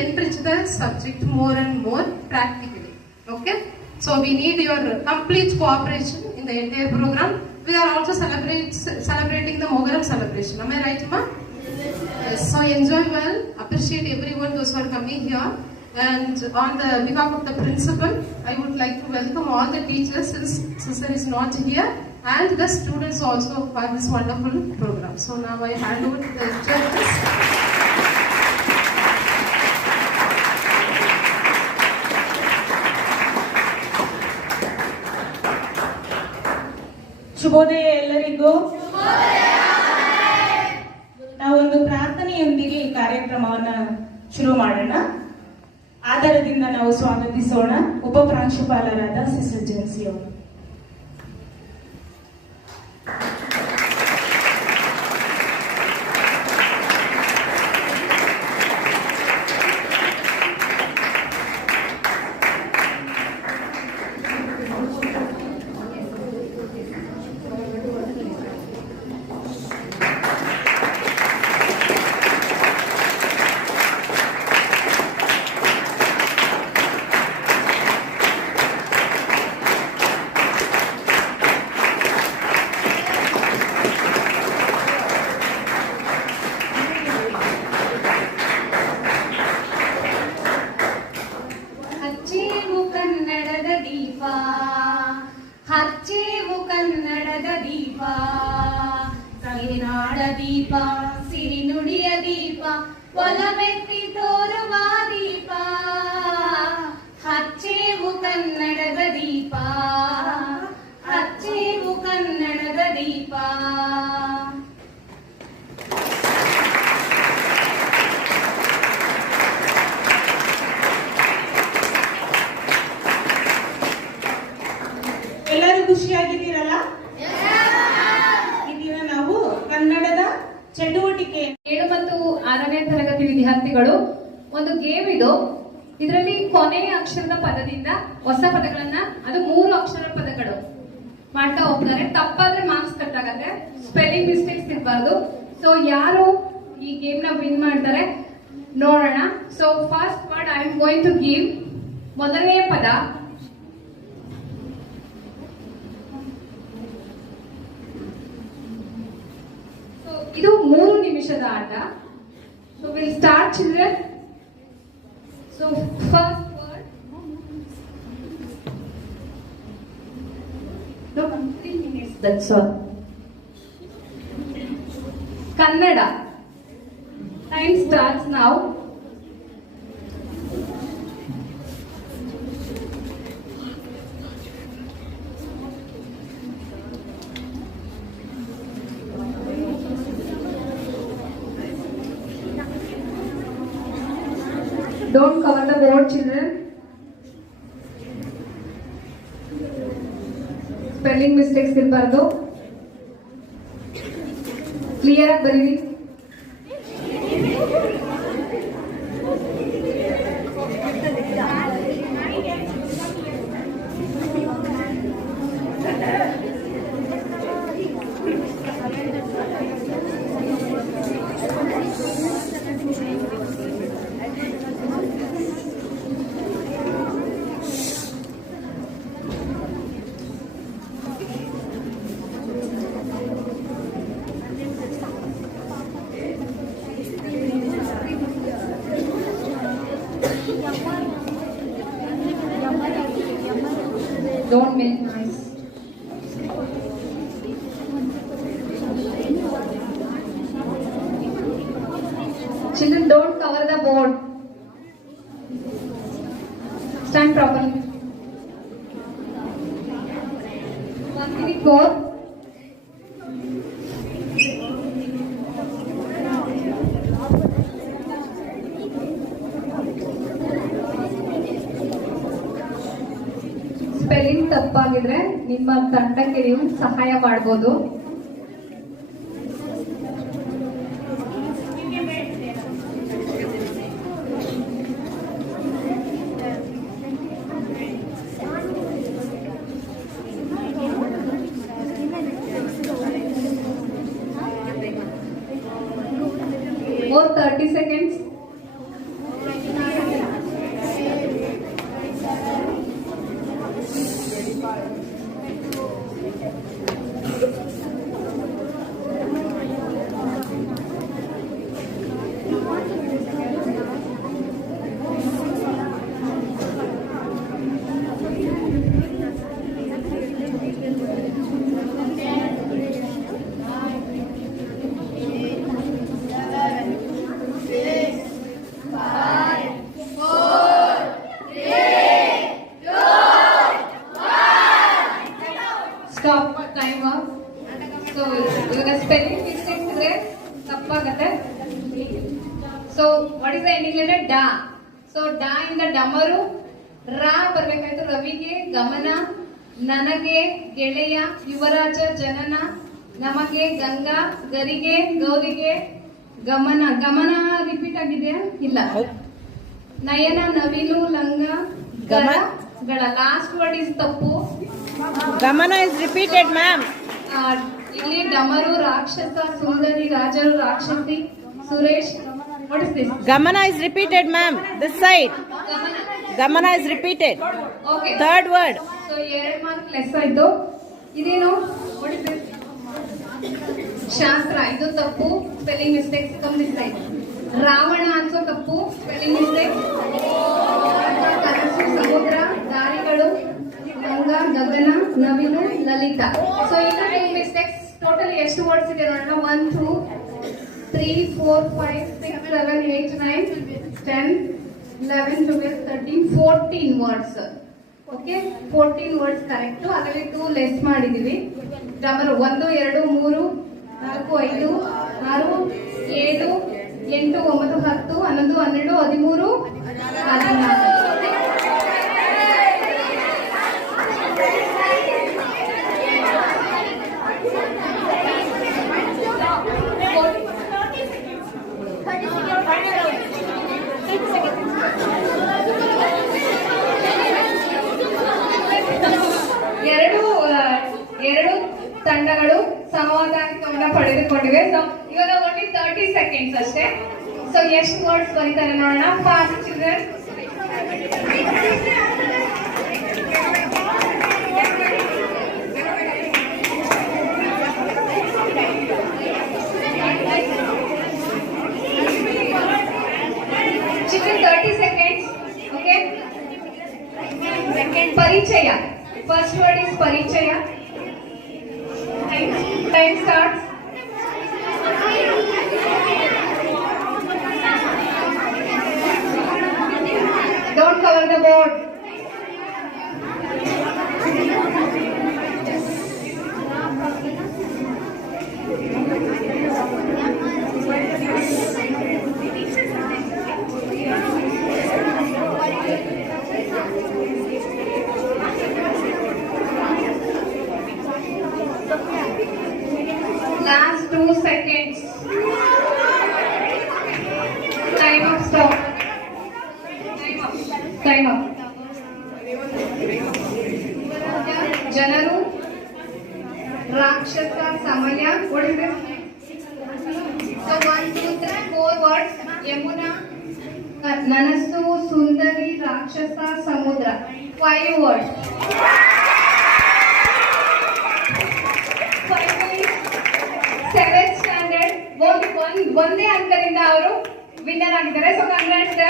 enrich the subject more and more practically. Okay? So we need your complete cooperation in the entire program. We are also celebrating the Mogaram celebration. Am I right, Ma? Yes. So enjoy well. Appreciate everyone those who are coming here. And on the behalf of the principal, I would like to welcome all the teachers since sister is not here and the students also for this wonderful program. So now I hand over to the judges. ಶುಭೋದಯ ಎಲ್ಲರಿಗೂ. ನಾವೊಂದು ಪ್ರಾರ್ಥನೆಯೊಂದಿಗೆ ಈ ಕಾರ್ಯಕ್ರಮವನ್ನ ಶುರು ಮಾಡೋಣ. ಆಧಾರದಿಂದ ನಾವು ಸ್ವಾಗತಿಸೋಣ ಉಪ ಪ್ರಾಂಶುಪಾಲರಾದ ಸಿಸ್ಟರ್ ಅವರು ದೀಪ ಒಲಮೆತ್ತಿ ತೋರುವ ದೀಪ ಹಚ್ಚೇವು ಕನ್ನಡದ ದೀಪ. ಹಚ್ಚೇವು ಕನ್ನಡದ ದೀಪ ಎಲ್ಲರೂ ಖುಷಿಯಾಗಿದ್ದೀರಲ್ಲ ಈ ದಿನ ನಾವು ಕನ್ನಡದ ಚಟುವಟಿಕೆ ಏಳು ಮತ್ತು ಆರನೇ ತರಗತಿ ವಿದ್ಯಾರ್ಥಿಗಳು ಒಂದು ಗೇಮ್ ಇದು ಇದರಲ್ಲಿ ಕೊನೆಯ ಅಕ್ಷರದ ಪದದಿಂದ ಹೊಸ ಪದಗಳನ್ನ, ಅದು ಮೂರು ಅಕ್ಷರ ಪದಗಳು ಮಾಡ್ತಾ ಹೋಗ್ತಾರೆ. ತಪ್ಪಾದ್ರೆ ಮಾರ್ಕ್ಸ್ ಕಟ್ ಆಗತ್ತೆ. ಸ್ಪೆಲ್ಲಿಂಗ್ ಮಿಸ್ಟೇಕ್ಸ್ ಇರಬಾರ್ದು. ಸೊ ಯಾರು ಈ ಗೇಮ್ನ ವಿನ್ ಮಾಡ್ತಾರೆ? ನೋಡೋಣ. So first word I am going to give ಮೊದಲನೇ ಪದ. ಇದು ಮೂರು ನಿಮಿಷದ ಆಟ. So will start children So first word, no, three minutes, that's all. Kannada. Time starts now. Don't cover the board, children. Spelling mistakes will do. Clear up, Barivik. Don't make noise. Children, don't cover the board. Stand properly. One minute more. Spelling ತಪ್ಪಾಗಿದ್ರೆ ನಿಮ್ಮ ತಂಡಕ್ಕೆ ನೀವು ಸಹಾಯ ಮಾಡ್ಬೋದು More 30 seconds. ಹಾಗಾದ್ರೆ ಇದ್ರೆ ತಪ್ಪಾಗತ್ತೆ. So what is the ending ಡಾ. So ಡಾ ಇಂದ ಡಮರು ರಾ ಬರ್ಬೇಕಾಯ್ತು ರವಿಗೆ ಗಮನ ನನಗೆ ಗೆಳೆಯ ಯುವರಾಜ ಜನನ ನಮಗೆ ಗಂಗಾ ಗರಿಗೆ ಗೌರಿಗೆ ಗಮನ. ಗಮನ ರಿಪೀಟ್ ಆಗಿದೆಯಾ? ಇಲ್ಲ. ನಯನ ನವಿಲು ಲಂಗ ಗಳ. ಲಾಸ್ಟ್ ವರ್ಡ್ ಇಸ್ ತಪ್ಪು. ಗಮನ ಇಸ್ ರಿಪೀಟೆಡ್ ಮ್ಯಾಮ್ ಇಲ್ಲಿ ಡಮರು ರಾಕ್ಷಸ ಸುಂದರಿ ರಾಜರು ರಾಕ್ಷಸಿ ಸುರೇಶ್ ಗಮನ is repeated ma'am this side ಗಮನ is repeated third word so ಎರಡ್ ಮಾರ್ಕ್ ಲೆಸ್ ಆಯ್ತು. ಇದೇನು? ಶಾಸ್ತ್ರ. ಇದು ತಪ್ಪು. Spelling mistake this side Ravana ಅನ್ಸೋ ತಪ್ಪು. ಸ್ಪೆಲ್ಲಿಂಗ್ ಮಿಸ್ಟೇಕ್ ಕನಸು ಸಮುದ್ರ ದಾರಿಗಳು ಗಂಗಾ ಗಗನ ನವಿಲು ಲಲಿತಾ. ಸೊ ಇನ್ನು ಮಿಸ್ಟೇಕ್ ಎಷ್ಟು ವರ್ಡ್ಸ್ ಇದೆ ನೋಡೋಣ? One two three four five six seven eight nine ten eleven twelve thirteen fourteen words okay fourteen words correct ಅದರಲ್ಲಿ ಟೂ ಲೆಸ್ ಮಾಡಿದ್ದೀವಿ ಡಬಲ್ ಒಂದು, ಎರಡು, ಮೂರು, ನಾಲ್ಕು, ಐದು, ಆರು, ಏಳು, ಎಂಟು, ಒಂಬತ್ತು, ಹತ್ತು, ಹನ್ನೊಂದು, ಹನ್ನೆರಡು, ಹದಿಮೂರು, ಹದಿನಾಲ್ಕು. ಎರಡು ತಂಡಗಳು ಸಮವಾದಾಂಕವನ್ನ ಪಡೆದುಕೊಂಡಿವೆ. ಸೊ ಇವಾಗ ಓನ್ಲಿ ತರ್ಟಿ ಸೆಕೆಂಡ್ಸ್ ಅಷ್ಟೇ. ಸೊ ಎಷ್ಟು ವರ್ಡ್ಸ್ ಬರೀತಾರೆ ನೋಡೋಣ. Fast children up. Time up. ಜನರು ರಾಕ್ಷಸ ಸಮಯ what is this? So one, two, three, four words. Yamuna ನನಸ್ಸು ಸುಂದರಿ ರಾಕ್ಷಸ ಸಮುದ್ರ ಫೈವ್ ವರ್ಡ್ಸ್ ಸೆವೆಂತ್ ಸ್ಟ್ಯಾಂಡರ್ಡ್ ಒಂದೇ ಅಂಕದಿಂದ ಅವರು ವಿನ್ನರ್ ಆಗಿದ್ದಾರೆ ಸೊ ಕಂಗ್ರಾಟ್ಸ್